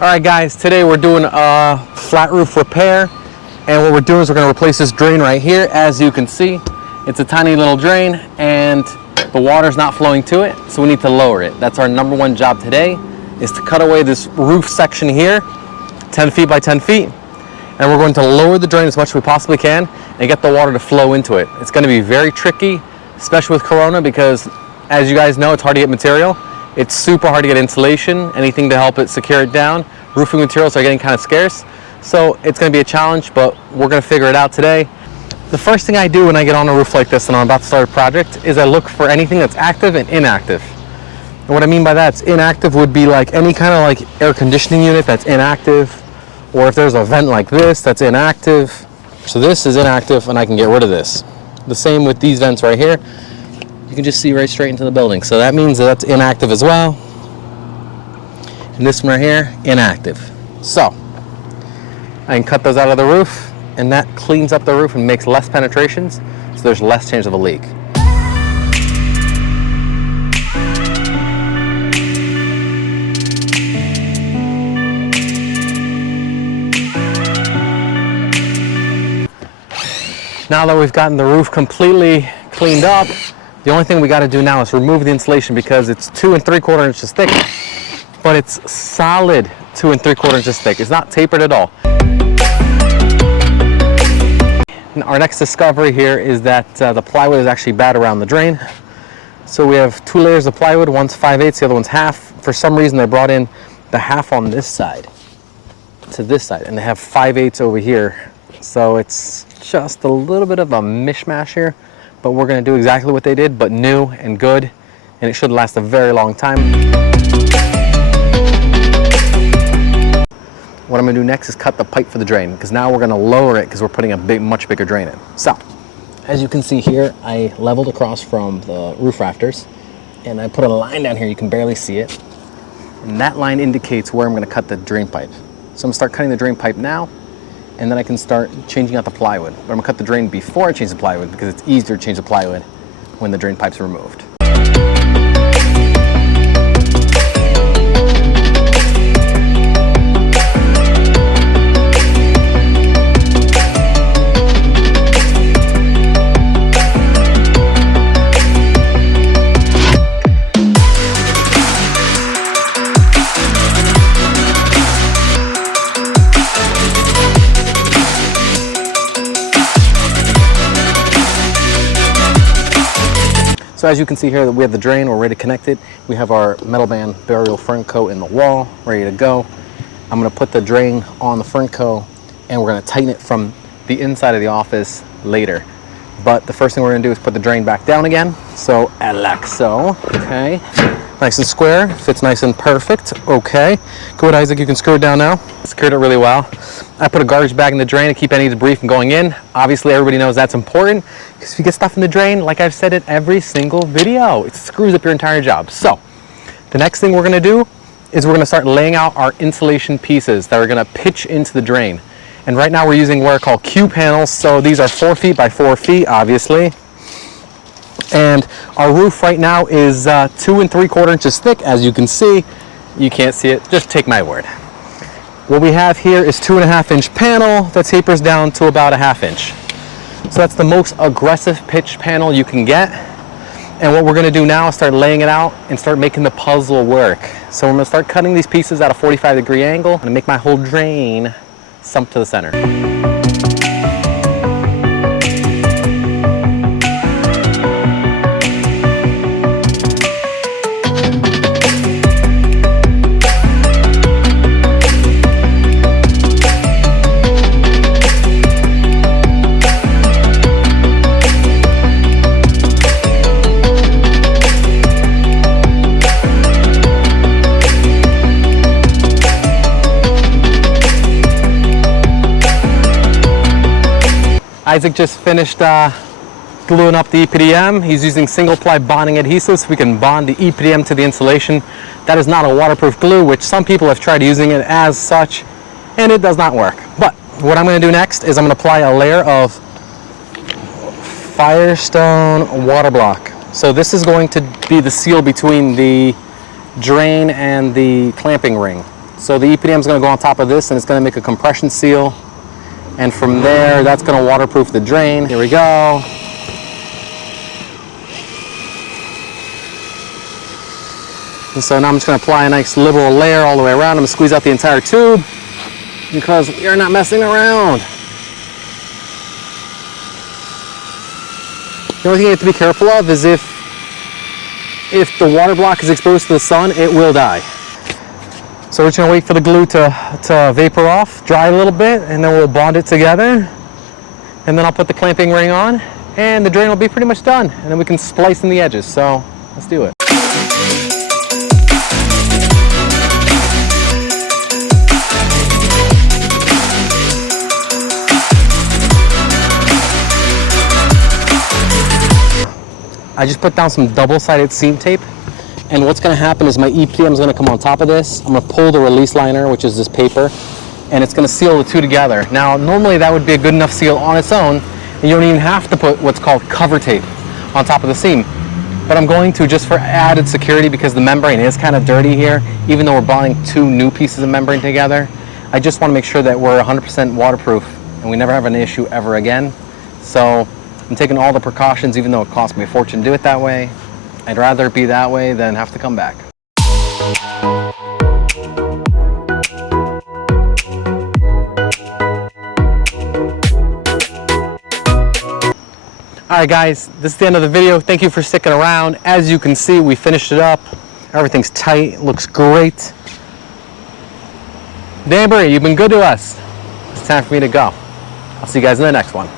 All right guys, today we're doing a flat roof repair, and what we're doing is we're going to replace this drain right here. As you can see, it's a tiny little drain and the water's not flowing to it, so we need to lower it. That's our number one job today, is to cut away this roof section here, 10 feet by 10 feet, and we're going to lower the drain as much as we possibly can and get the water to flow into it. It's going to be very tricky, especially with Corona, because as you guys know, it's hard to get material. It's super hard to get insulation, anything to help it secure it down. Roofing materials are getting kind of scarce, so it's going to be a challenge, but we're going to figure it out today. The first thing I do when I get on a roof like this and I'm about to start a project is I look for anything that's active and inactive. And what I mean by that, inactive would be like any kind of like air conditioning unit that's inactive, or if there's a vent like this that's inactive. So this is inactive and I can get rid of this. The same with these vents right here. You can just see right straight into the building. So that means that's inactive as well. And this one right here, inactive. So I can cut those out of the roof, and that cleans up the roof and makes less penetrations, so there's less chance of a leak. Now that we've gotten the roof completely cleaned up, the only thing we got to do now is remove the insulation, because it's 2 3/4 inches thick, but it's solid 2 3/4 inches thick. It's not tapered at all. And our next discovery here is that the plywood is actually bad around the drain. So we have 2 layers of plywood. One's 5/8, the other one's half. For some reason, they brought in the half on this side to this side, and they have 5/8 over here. So it's just a little bit of a mishmash here. But we're going to do exactly what they did, but new and good, and it should last a very long time. What I'm going to do next is cut the pipe for the drain, because now we're going to lower it because we're putting a much bigger drain in. So, as you can see here, I leveled across from the roof rafters, and I put a line down here. You can barely see it, and that line indicates where I'm going to cut the drain pipe. So I'm going to start cutting the drain pipe now, and then I can start changing out the plywood. But I'm gonna cut the drain before I change the plywood, because it's easier to change the plywood when the drain pipe's removed. So as you can see here, that we have the drain, we're ready to connect it. We have our metal band burial front coat in the wall, ready to go. I'm gonna put the drain on the front coat, and we're gonna tighten it from the inside of the office later. But the first thing we're gonna do is put the drain back down again. So, like so, okay. Nice and square, fits nice and perfect, okay. Good, Isaac, you can screw it down now. Secured it really well. I put a garbage bag in the drain to keep any debris from going in. Obviously, everybody knows that's important, because if you get stuff in the drain, like I've said in every single video, it screws up your entire job. So, the next thing we're gonna do is we're gonna start laying out our insulation pieces that are gonna pitch into the drain. And right now we're using what are called Q panels. So these are 4 feet by 4 feet, obviously. And our roof right now is 2 3/4 inches thick, as you can see. You can't see it, just take my word. What we have here is 2.5 inch panel that tapers down to about 1/2 inch. So that's the most aggressive pitch panel you can get. And what we're gonna do now is start laying it out and start making the puzzle work. So I'm gonna start cutting these pieces at a 45-degree angle and make my whole drain sump to the center. Isaac just finished gluing up the EPDM. He's using single ply bonding adhesive so we can bond the EPDM to the insulation. That is not a waterproof glue, which some people have tried using it as such, and it does not work. But what I'm going to do next is I'm going to apply a layer of Firestone water block. So this is going to be the seal between the drain and the clamping ring. So the EPDM is going to go on top of this, and it's going to make a compression seal. And from there, that's going to waterproof the drain. Here we go. And so now I'm just going to apply a nice liberal layer all the way around. I'm going to squeeze out the entire tube because we are not messing around. The only thing you have to be careful of is if the water block is exposed to the sun, it will die. So we're just gonna wait for the glue to vapor off, dry a little bit, and then we'll bond it together. And then I'll put the clamping ring on, and the drain will be pretty much done. And then we can splice in the edges, so let's do it. I just put down some double-sided seam tape, and what's going to happen is my EPDM is going to come on top of this. I'm going to pull the release liner, which is this paper, and it's going to seal the two together. Now, normally that would be a good enough seal on its own, and you don't even have to put what's called cover tape on top of the seam. But I'm going to, just for added security, because the membrane is kind of dirty here, even though we're bonding two new pieces of membrane together. I just want to make sure that we're 100% waterproof, and we never have an issue ever again. So I'm taking all the precautions, even though it cost me a fortune to do it that way. I'd rather it be that way than have to come back. All right, guys, this is the end of the video. Thank you for sticking around. As you can see, we finished it up. Everything's tight, looks great. Danbury, you've been good to us. It's time for me to go. I'll see you guys in the next one.